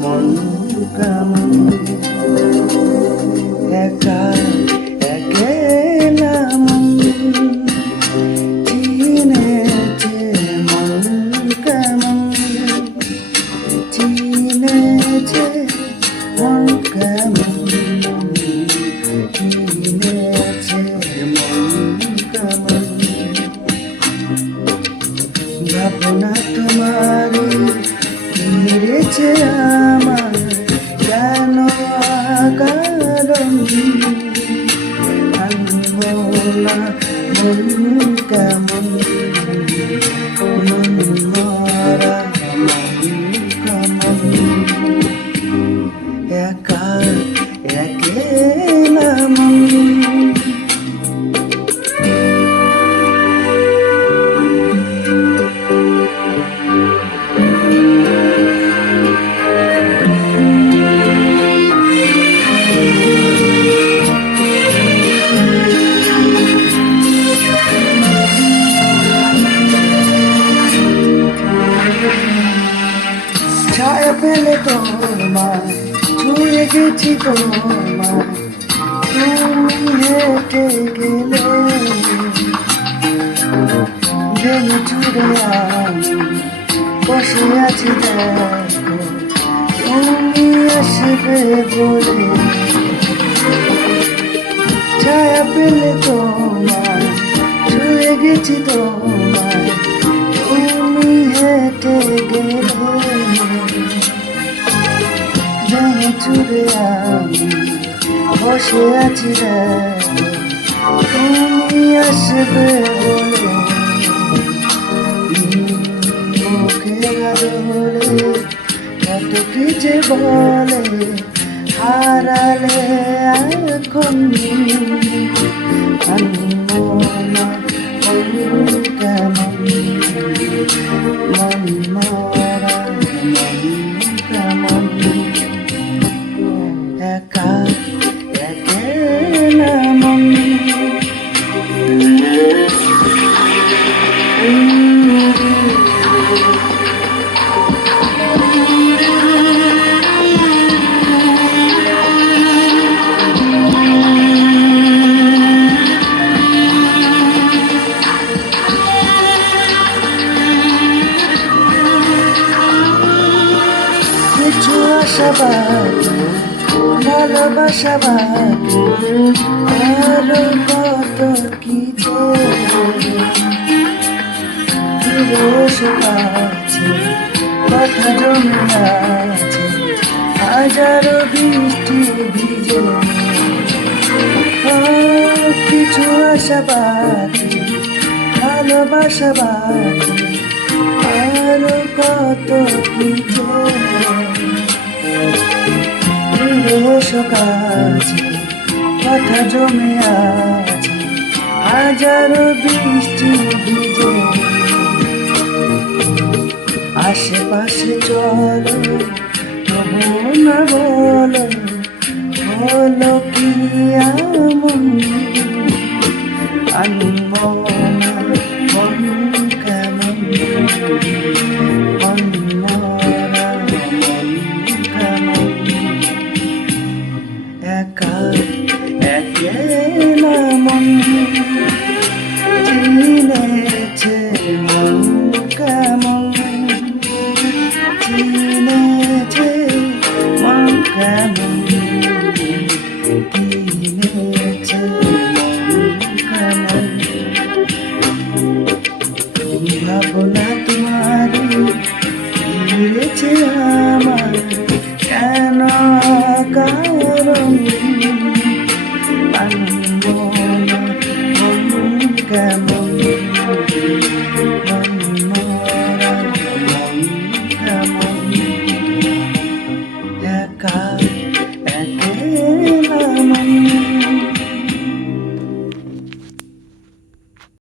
মন কেমন একা একেলা মন চিনেছে মন কেমন চিনেছে মন কেমন চিনেছে মন কেমন ভাবনা তোমারি ঘিরেছে আমার কেন কারণ আনমনা মন কেমন মন মারা মন কেমন একা একেলা মন ছায়া পেলে তোমার ছুঁয়ে গেছি তোমার তুমি হেঁটে গেলে ভেঙে চুড়ে আমি বসে আছি দেখো তুমি আসবে বলে ছায়া পেলে তোমার ছুঁয়ে গেছি তোমার তুমি হেঁটে গেলে ভেঙে চুড়ে আমি বসে আছি তুমি আসবে বলে মুখের আদলে কত কিছু বলে হারালে এখন আনমনা মন কেমন মন মারা মন কেমন একা একেলা মন কিছু আশা বাকি ভালোবাসা বাকি আরো কত কি আছে কথা জমে আছে হাজারো বৃষ্টি ভিজে কিছু আশা বাকি ভালোবাসা বাকি আরো কত কি কাছে কথা জমে আছে হাজারো বৃষ্টি ভিজে আশেপাশে চলো তবু না বলো বলো কি এমন আনমনা মন কেমন মন মারা মন কেমন একা একেলা মন চিনেছে মন কেমন চিনেছে মন কেমন চিনেছে মন কেমন ভাবনা তোমারি ঘিরেছে আমার কেন কারণ